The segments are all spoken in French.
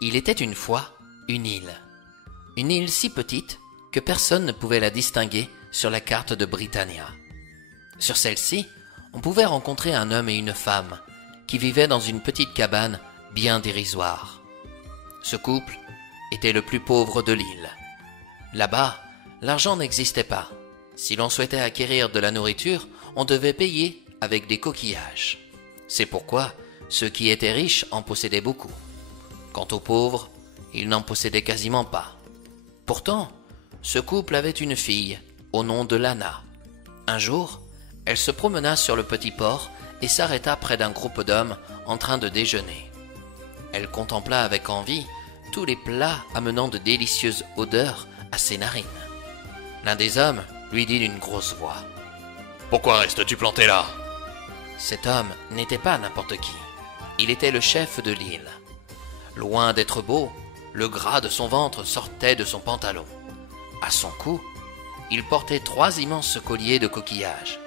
Il était une fois une île si petite que personne ne pouvait la distinguer sur la carte de Britannia. Sur celle-ci, on pouvait rencontrer un homme et une femme qui vivaient dans une petite cabane bien dérisoire. Ce couple était le plus pauvre de l'île. Là-bas, l'argent n'existait pas. Si l'on souhaitait acquérir de la nourriture, on devait payer avec des coquillages. C'est pourquoi ceux qui étaient riches en possédaient beaucoup. Quant aux pauvres, ils n'en possédaient quasiment pas. Pourtant, ce couple avait une fille, au nom de Lana. Un jour, elle se promena sur le petit port et s'arrêta près d'un groupe d'hommes en train de déjeuner. Elle contempla avec envie tous les plats amenant de délicieuses odeurs à ses narines. L'un des hommes lui dit d'une grosse voix: « Pourquoi restes-tu planté là ?» Cet homme n'était pas n'importe qui. Il était le chef de l'île. Loin d'être beau, le gras de son ventre sortait de son pantalon. À son cou, il portait 3 immenses colliers de coquillages.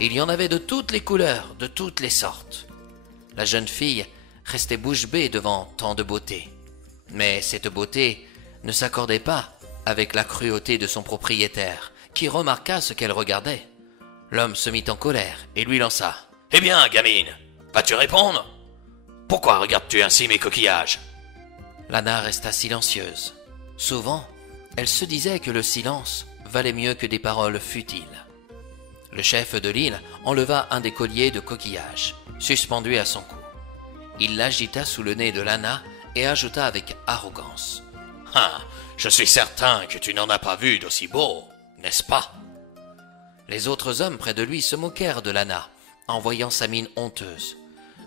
Il y en avait de toutes les couleurs, de toutes les sortes. La jeune fille restait bouche bée devant tant de beauté. Mais cette beauté ne s'accordait pas avec la cruauté de son propriétaire, qui remarqua ce qu'elle regardait. L'homme se mit en colère et lui lança: « Eh bien, gamine, vas-tu répondre? Pourquoi regardes-tu ainsi mes coquillages ?» Lana resta silencieuse. Souvent, elle se disait que le silence valait mieux que des paroles futiles. Le chef de l'île enleva un des colliers de coquillages, suspendu à son cou. Il l'agita sous le nez de Lana et ajouta avec arrogance: « Ah, je suis certain que tu n'en as pas vu d'aussi beau, n'est-ce pas ?» Les autres hommes près de lui se moquèrent de Lana, en voyant sa mine honteuse.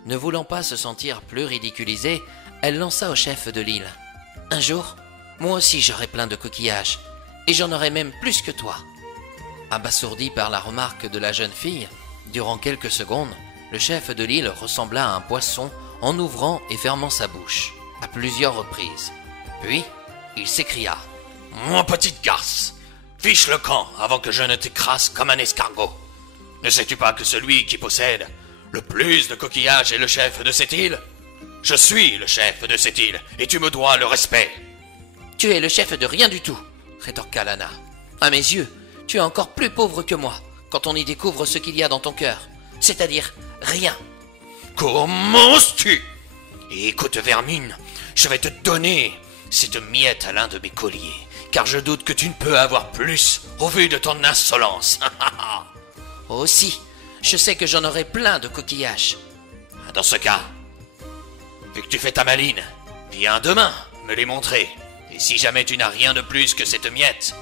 Ne voulant pas se sentir plus ridiculisée, elle lança au chef de l'île: « Un jour, moi aussi j'aurai plein de coquillages, et j'en aurai même plus que toi. » Abasourdi par la remarque de la jeune fille, durant quelques secondes, le chef de l'île ressembla à un poisson en ouvrant et fermant sa bouche, à plusieurs reprises. Puis, il s'écria: « Mon petite garce, fiche le camp avant que je ne t'écrase comme un escargot. Ne sais-tu pas que celui qui possède le plus de coquillages est le chef de cette île? Je suis le chef de cette île, et tu me dois le respect. »« Tu es le chef de rien du tout, » rétorqua Lana. « À mes yeux, tu es encore plus pauvre que moi, quand on y découvre ce qu'il y a dans ton cœur, c'est-à-dire rien. »« Comment oses-tu? Écoute, vermine, je vais te donner cette miette à l'un de mes colliers, car je doute que tu ne peux avoir plus au vu de ton insolence. » Aussi, je sais que j'en aurai plein de coquillages. »« Dans ce cas, vu que tu fais ta maline, viens demain me les montrer. Et si jamais tu n'as rien de plus que cette miette,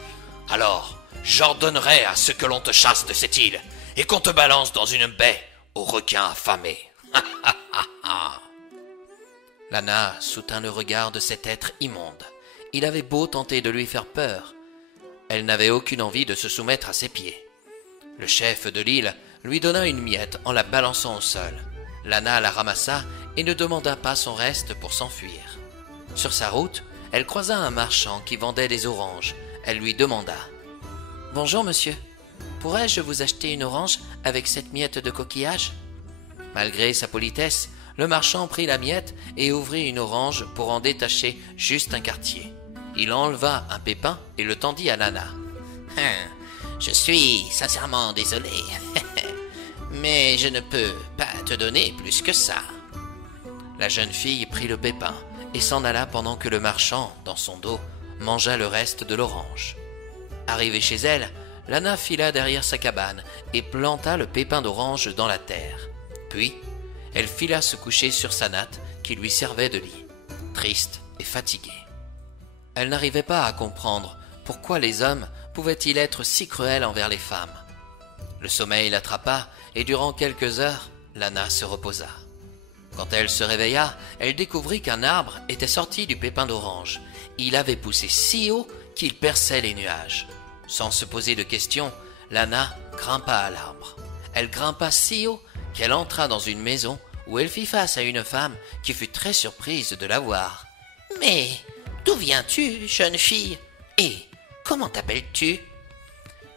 alors j'ordonnerai à ce que l'on te chasse de cette île et qu'on te balance dans une baie aux requins affamés. » Lana soutint le regard de cet être immonde. Il avait beau tenter de lui faire peur, elle n'avait aucune envie de se soumettre à ses pieds. Le chef de l'île lui donna une miette en la balançant au sol. Lana la ramassa et ne demanda pas son reste pour s'enfuir. Sur sa route, elle croisa un marchand qui vendait des oranges. Elle lui demanda: « Bonjour monsieur, pourrais-je vous acheter une orange avec cette miette de coquillage ?» Malgré sa politesse, le marchand prit la miette et ouvrit une orange pour en détacher juste un quartier. Il enleva un pépin et le tendit à Lana. « Je suis sincèrement désolé, mais je ne peux pas te donner plus que ça. » La jeune fille prit le pépin et s'en alla pendant que le marchand, dans son dos, mangea le reste de l'orange. Arrivée chez elle, Lana fila derrière sa cabane et planta le pépin d'orange dans la terre. Puis, elle fila se coucher sur sa natte qui lui servait de lit, triste et fatiguée. Elle n'arrivait pas à comprendre pourquoi les hommes pouvaient-ils être si cruels envers les femmes. Le sommeil l'attrapa et durant quelques heures, Lana se reposa. Quand elle se réveilla, elle découvrit qu'un arbre était sorti du pépin d'orange. Il avait poussé si haut qu'il perçait les nuages. Sans se poser de questions, Lana grimpa à l'arbre. Elle grimpa si haut qu'elle entra dans une maison où elle fit face à une femme qui fut très surprise de la voir. « Mais d'où viens-tu, jeune fille? Et comment t'appelles-tu ?»«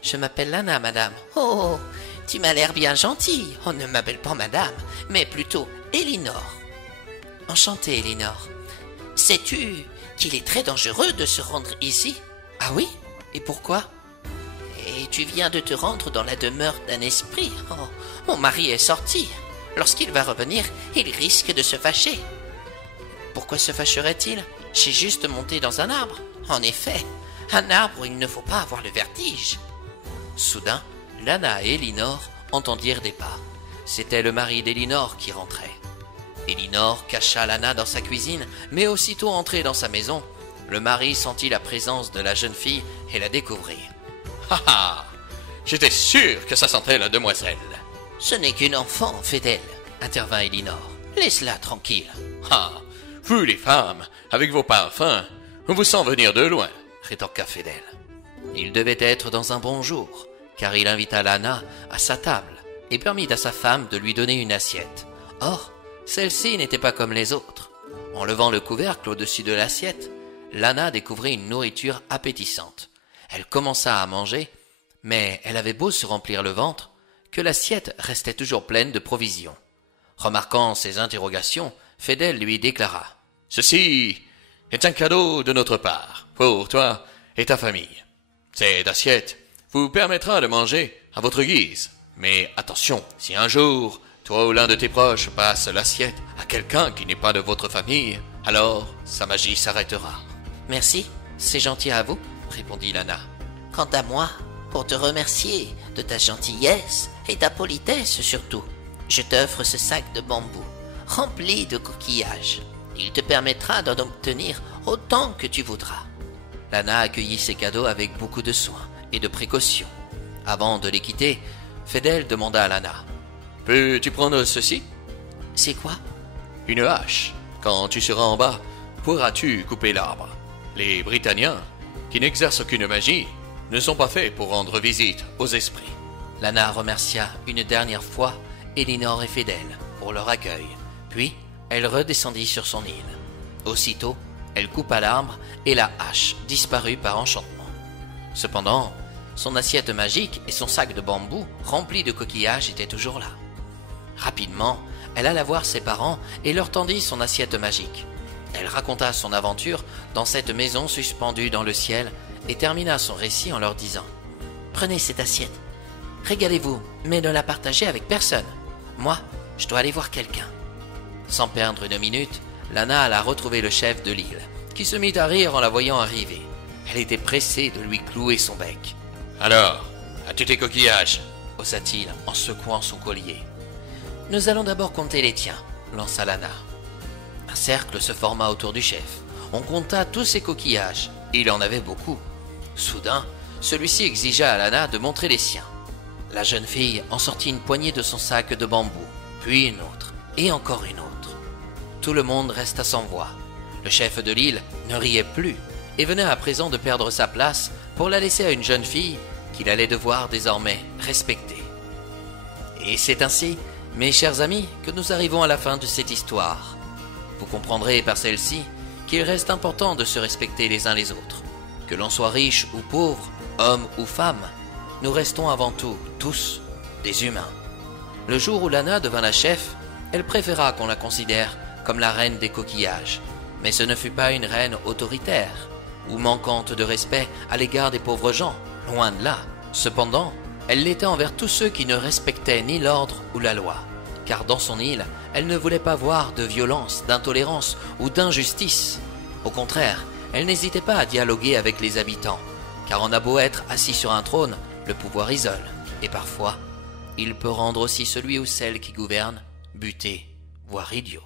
Je m'appelle Lana, madame. »« Oh, tu m'as l'air bien gentille. On ne m'appelle pas madame, mais plutôt Elinor. »« Enchantée, Elinor. Sais-tu qu'il est très dangereux de se rendre ici? Ah oui? Et pourquoi? Et tu viens de te rendre dans la demeure d'un esprit. Oh, mon mari est sorti. Lorsqu'il va revenir, il risque de se fâcher. Pourquoi se fâcherait-il? J'ai juste monté dans un arbre. En effet, un arbre où il ne faut pas avoir le vertige. Soudain, Lana et Elinor entendirent des pas. C'était le mari d'Elinor qui rentrait. Elinor cacha Lana dans sa cuisine, mais aussitôt entré dans sa maison, le mari sentit la présence de la jeune fille et la découvrit. « Ha ha! J'étais sûr que ça sentait la demoiselle. »« Ce n'est qu'une enfant, Fidèle, » intervint Elinor. « Laisse-la tranquille. » « Ah! Vous les femmes, avec vos parfums, on vous sent venir de loin. » rétorqua Fidèle. Il devait être dans un bon jour, car il invita Lana à sa table et permit à sa femme de lui donner une assiette. Or, celle-ci n'était pas comme les autres. En levant le couvercle au-dessus de l'assiette, Lana découvrit une nourriture appétissante. Elle commença à manger, mais elle avait beau se remplir le ventre, que l'assiette restait toujours pleine de provisions. Remarquant ses interrogations, Fidèle lui déclara. « Ceci est un cadeau de notre part, pour toi et ta famille. Cette assiette vous permettra de manger à votre guise. Mais attention, si un jour, toi ou l'un de tes proches passe l'assiette à quelqu'un qui n'est pas de votre famille, alors sa magie s'arrêtera. »« Merci, c'est gentil à vous, répondit Lana. Quant à moi, pour te remercier de ta gentillesse et ta politesse surtout, je t'offre ce sac de bambou, rempli de coquillages. Il te permettra d'en obtenir autant que tu voudras. » Lana accueillit ces cadeaux avec beaucoup de soin et de précaution. Avant de les quitter, Fidèle demanda à Lana. « Peux-tu prendre ceci ?»« C'est quoi ?»« Une hache. Quand tu seras en bas, pourras-tu couper l'arbre. Les Britanniens, qui n'exercent aucune magie, ne sont pas faits pour rendre visite aux esprits. » Lana remercia une dernière fois Elinor et Fidèle pour leur accueil, puis elle redescendit sur son île. Aussitôt, elle coupa l'arbre et la hache disparut par enchantement. Cependant, son assiette magique et son sac de bambou rempli de coquillages étaient toujours là. Rapidement, elle alla voir ses parents et leur tendit son assiette magique. Elle raconta son aventure dans cette maison suspendue dans le ciel et termina son récit en leur disant « Prenez cette assiette, régalez-vous, mais ne la partagez avec personne. Moi, je dois aller voir quelqu'un. » Sans perdre une minute, Lana alla retrouver le chef de l'île, qui se mit à rire en la voyant arriver. Elle était pressée de lui clouer son bec. « Alors, as-tu tes coquillages ?» osa-t-il en secouant son collier. « Nous allons d'abord compter les tiens, » lança Lana. Un cercle se forma autour du chef. On compta tous ses coquillages. Il en avait beaucoup. Soudain, celui-ci exigea à Lana de montrer les siens. La jeune fille en sortit une poignée de son sac de bambou, puis une autre, et encore une autre. Tout le monde resta sans voix. Le chef de l'île ne riait plus et venait à présent de perdre sa place pour la laisser à une jeune fille qu'il allait devoir désormais respecter. Et c'est ainsi, mes chers amis, que nous arrivons à la fin de cette histoire. Vous comprendrez par celle-ci qu'il reste important de se respecter les uns les autres. Que l'on soit riche ou pauvre, homme ou femme, nous restons avant tout, tous, des humains. Le jour où Lana devint la chef, elle préféra qu'on la considère comme la reine des coquillages. Mais ce ne fut pas une reine autoritaire, ou manquante de respect à l'égard des pauvres gens, loin de là. Cependant, elle l'était envers tous ceux qui ne respectaient ni l'ordre ou la loi, car dans son île, elle ne voulait pas voir de violence, d'intolérance ou d'injustice. Au contraire, elle n'hésitait pas à dialoguer avec les habitants, car on a beau être assis sur un trône, le pouvoir isole, et parfois, il peut rendre aussi celui ou celle qui gouverne buté, voire idiot.